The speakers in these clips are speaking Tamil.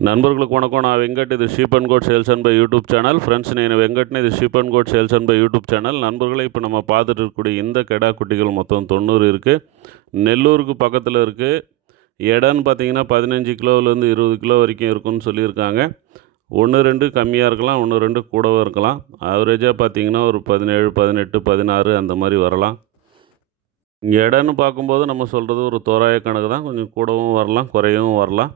నన్బర్గులకు వణకం నా వెంకట్ ఇది sheep and goat sales and by YouTube channel friends నేను வெங்கட்னு இது sheep and goat sales and by YouTube channel நண்பர்களே இப்போ நம்ம பார்த்துட்டு இருக்கக்கூடிய இந்த கெடா குட்டிகள் மொத்தம் தொண்ணூறு இருக்குது நெல்லூருக்கு பக்கத்தில் இருக்குது இடம்னு பார்த்தீங்கன்னா பதினஞ்சு கிலோவிலேருந்து இருபது கிலோ வரைக்கும் இருக்குன்னு சொல்லியிருக்காங்க ஒன்று ரெண்டு கம்மியாக இருக்கலாம் ஒன்று ரெண்டு கூடவும் இருக்கலாம் ஆவரேஜாக பார்த்தீங்கன்னா ஒரு பதினேழு பதினெட்டு பதினாறு அந்த மாதிரி வரலாம் இடம்னு பார்க்கும்போது நம்ம சொல்கிறது ஒரு தோராய கணக்கு தான் கொஞ்சம் கூடவும் வரலாம் குறையவும் வரலாம்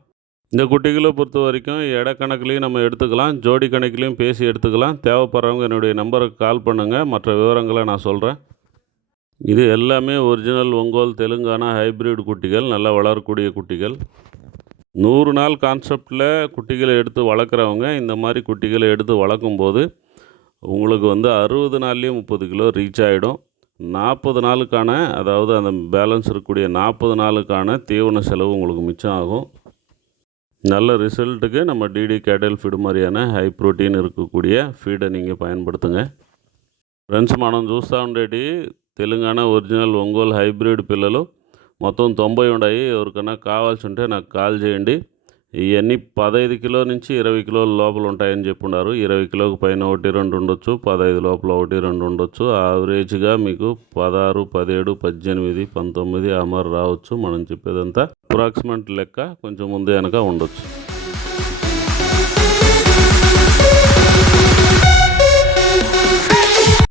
இந்த குட்டிகளை பொறுத்த வரைக்கும் எடை கணக்குலேயும் நம்ம எடுத்துக்கலாம் ஜோடி கணக்குலேயும் பேசி எடுத்துக்கலாம். தேவைப்படுறவங்க என்னுடைய நம்பருக்கு கால் பண்ணுங்கள் மற்ற விவரங்களை நான் சொல்கிறேன் இது எல்லாமே ஒரிஜினல் ஒங்கோல் தெலுங்கானா ஹைப்ரிட் குட்டிகள் நல்லா வளரக்கூடிய குட்டிகள். நூறு நாள் கான்செப்டில் குட்டிகளை எடுத்து வளர்க்குறவங்க இந்த மாதிரி குட்டிகளை எடுத்து வளர்க்கும்போது உங்களுக்கு வந்து அறுபது நாள்லேயும் முப்பது கிலோ ரீச் ஆகிடும் நாற்பது நாளுக்கான அதாவது அந்த பேலன்ஸ் இருக்கக்கூடிய நாற்பது நாளுக்கான தீவன செலவு உங்களுக்கு மிச்சம் ஆகும். நல்ல ரிசல்ட்டுக்கு நம்ம டிடி கேட்டல் ஃபீடு மாதிரியான ஹை ப்ரோட்டீன் இருக்கக்கூடிய ஃபீடை நீங்கள் பயன்படுத்துங்க ఫ్రెండ్స్ మనం చూస్తూ ఉండేటి తెలంగాణ ఒరిజినల్ ఒంగోలు హైబ్రిడ్ పిల్లలు మొత్తం తొంభై ఉన్నాయి ఎవరికైనా కావాల్సి ఉంటే నాకు కాల్ చేయండి ఇవన్నీ పదహైదు కిలో నుంచి ఇరవై కిలోల లోపల ఉంటాయని చెప్పున్నారు. ఇరవై కిలోకి పైన ఒకటి రెండు ఉండొచ్చు. పదహైదు లోపల ఒకటి రెండు ఉండొచ్చు. యావరేజ్గా మీకు పదహారు పదిహేడు పద్దెనిమిది పంతొమ్మిది అమరు రావచ్చు. మనం చెప్పేదంతా అప్రాక్సిమేట్ లెక్క కొంచెం ముందే వెనక ఉండొచ్చు.